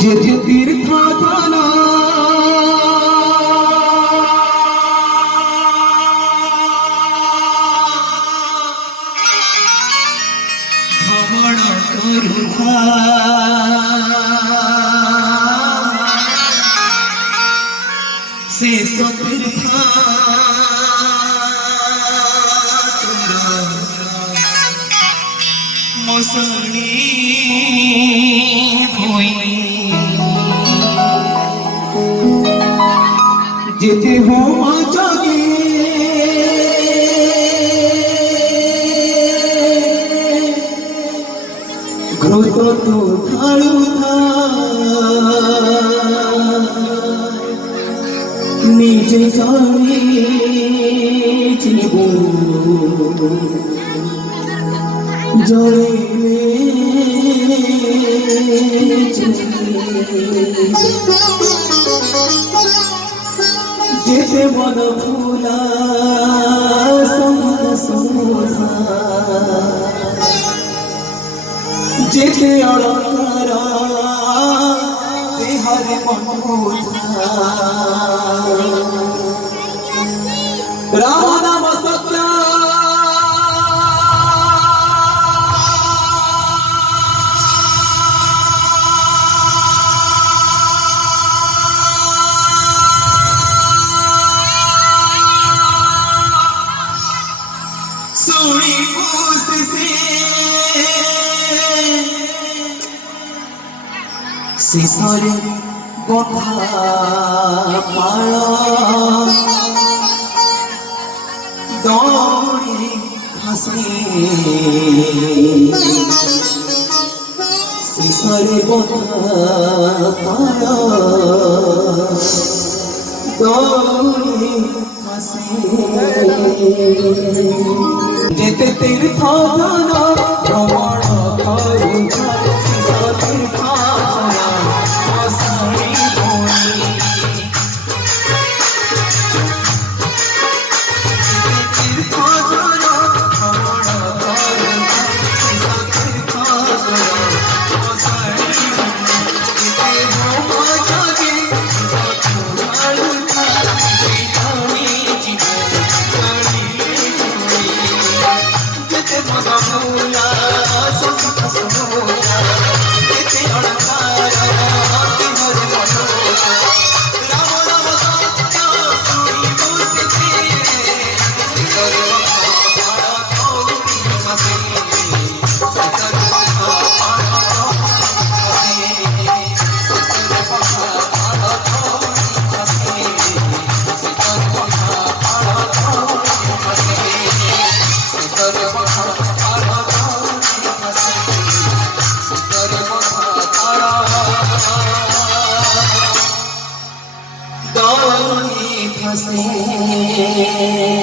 যেতে তীর্থ থানা ভ্রমণ করুথা শেষ তীর্থ মশানি যেতে হো জাগে ঘ্রত তো ঢালুথা নিজে জানে জীবন জড়ে যেতে মন ফুলা সমুদ্র যেতে অলঙ্কার দেহরে মনোধা রাম নাম সত্য सोनी पूस से सिसरे बथा पाल दौड़ी हंसी सिसरे बथा पाल दौड़ी हंसी যেতে তীর্থ থানা ভ্রমণ করুথা শেষ তীর্থ থানা মশানি তীর্থ থানা ভ্রমণ করুথা শেষ তীর্থ থানা মশানি যেতে হো জাগে ঘ্রত ঢালুথা জীবনী মধুলা সঙ্গীত সমুলা এতে অলঙ্কার দেহরে মনোধা রাম নাম সত্য শুনি বসেছে শিখরে পাড়া কৌড়ি হাসে শিখরে পাড়া হাসে শিখরে পাড়া কৌড়ি হাসে শিখরে পাড়া কৌড়ি হাসে শিখরে दौड़ी फंसे